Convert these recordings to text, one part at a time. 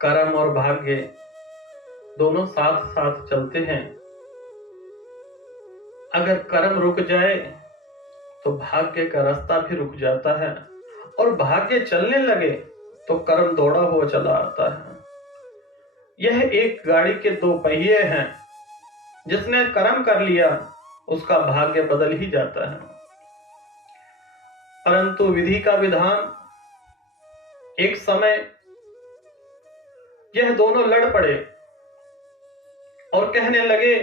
कर्म और भाग्य दोनों साथ साथ चलते हैं। अगर कर्म रुक जाए तो भाग्य का रास्ता भी रुक जाता है, और भाग्य चलने लगे तो कर्म दौड़ा हुआ चला आता है। यह एक गाड़ी के दो पहिए हैं। जिसने कर्म कर लिया उसका भाग्य बदल ही जाता है, परंतु विधि का विधान, एक समय यह दोनों लड़ पड़े और कहने लगे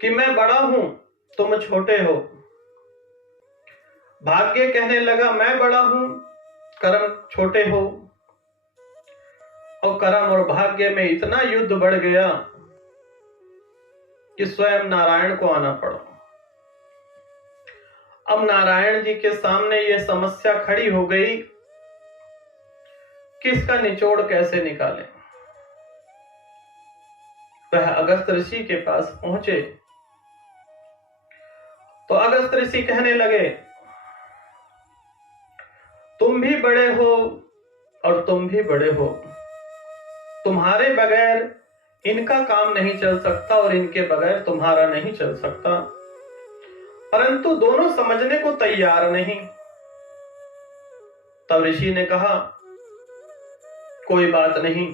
कि मैं बड़ा हूं, तुम छोटे हो। भाग्य कहने लगा मैं बड़ा हूं, कर्म छोटे हो। और कर्म और भाग्य में इतना युद्ध बढ़ गया कि स्वयं नारायण को आना पड़ा। अब नारायण जी के सामने यह समस्या खड़ी हो गई कि इसका निचोड़ कैसे निकालें। वह अगस्त ऋषि के पास पहुंचे तो अगस्त ऋषि कहने लगे, तुम भी बड़े हो और तुम भी बड़े हो, तुम्हारे बगैर इनका काम नहीं चल सकता और इनके बगैर तुम्हारा नहीं चल सकता। परंतु दोनों समझने को तैयार नहीं। तब ऋषि ने कहा, कोई बात नहीं,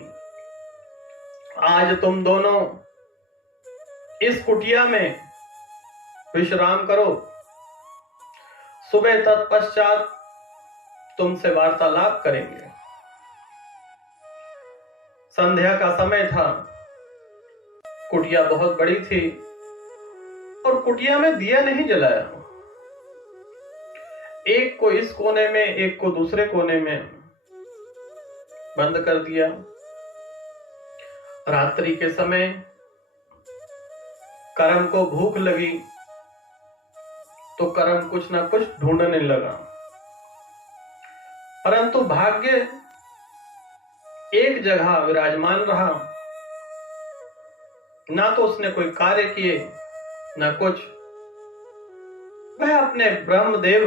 आज तुम दोनों इस कुटिया में विश्राम करो, सुबह तत्पश्चात तुमसे वार्तालाप करेंगे। संध्या का समय था। कुटिया बहुत बड़ी थी और कुटिया में दिया नहीं जलाया। एक को इस कोने में, एक को दूसरे कोने में बंद कर दिया। रात्रि के समय कर्म को भूख लगी तो कर्म कुछ ना कुछ ढूंढने लगा, परंतु भाग्य एक जगह विराजमान रहा। ना तो उसने कोई कार्य किए ना कुछ। वह अपने ब्रह्मदेव,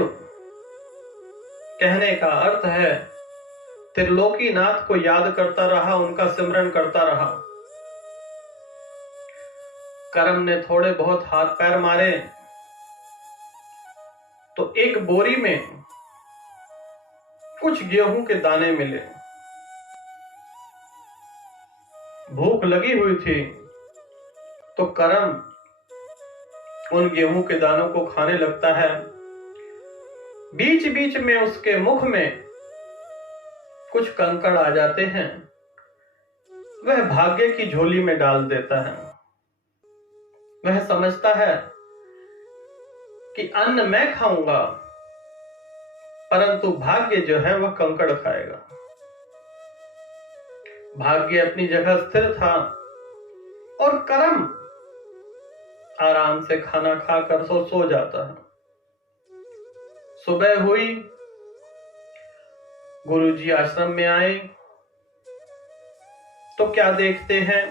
कहने का अर्थ है त्रिलोकीनाथ को याद करता रहा, उनका सिमरन करता रहा। कर्म ने थोड़े बहुत हाथ पैर मारे तो एक बोरी में कुछ गेहूं के दाने मिले। भूख लगी हुई थी तो कर्म उन गेहूं के दानों को खाने लगता है। बीच बीच में उसके मुख में कुछ कंकड़ आ जाते हैं, वह भाग्य की झोली में डाल देता है। वह समझता है कि अन्न मैं खाऊंगा, परंतु भाग्य जो है वह कंकड़ खाएगा। भाग्य अपनी जगह स्थिर था और कर्म आराम से खाना खाकर सो जाता है। सुबह हुई, गुरुजी आश्रम में आए तो क्या देखते हैं,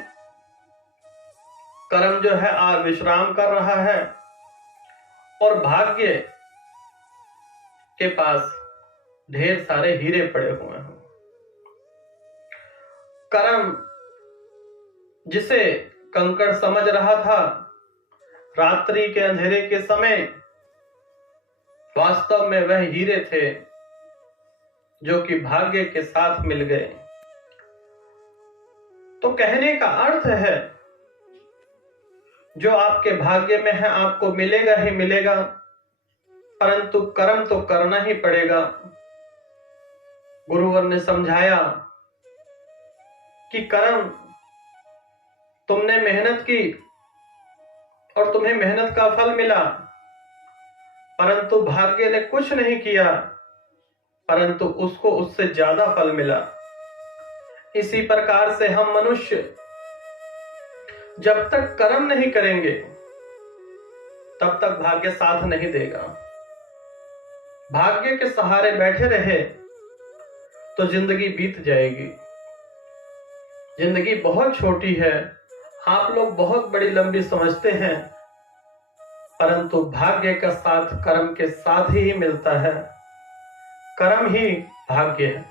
कर्म जो है आज विश्राम कर रहा है और भाग्य के पास ढेर सारे हीरे पड़े हुए हैं। कर्म जिसे कंकड़ समझ रहा था, रात्रि के अंधेरे के समय वास्तव में वह हीरे थे जो कि भाग्य के साथ मिल गए। तो कहने का अर्थ है, जो आपके भाग्य में है आपको मिलेगा ही मिलेगा, परंतु कर्म तो करना ही पड़ेगा। गुरुवर ने समझाया कि कर्म, तुमने मेहनत की और तुम्हें मेहनत का फल मिला, परंतु भाग्य ने कुछ नहीं किया, परंतु उसको उससे ज्यादा फल मिला। इसी प्रकार से हम मनुष्य जब तक कर्म नहीं करेंगे तब तक भाग्य साथ नहीं देगा। भाग्य के सहारे बैठे रहे तो जिंदगी बीत जाएगी। जिंदगी बहुत छोटी है, आप लोग बहुत बड़ी लंबी समझते हैं, परंतु भाग्य का साथ कर्म के साथ ही मिलता है। कर्म ही भाग्य है।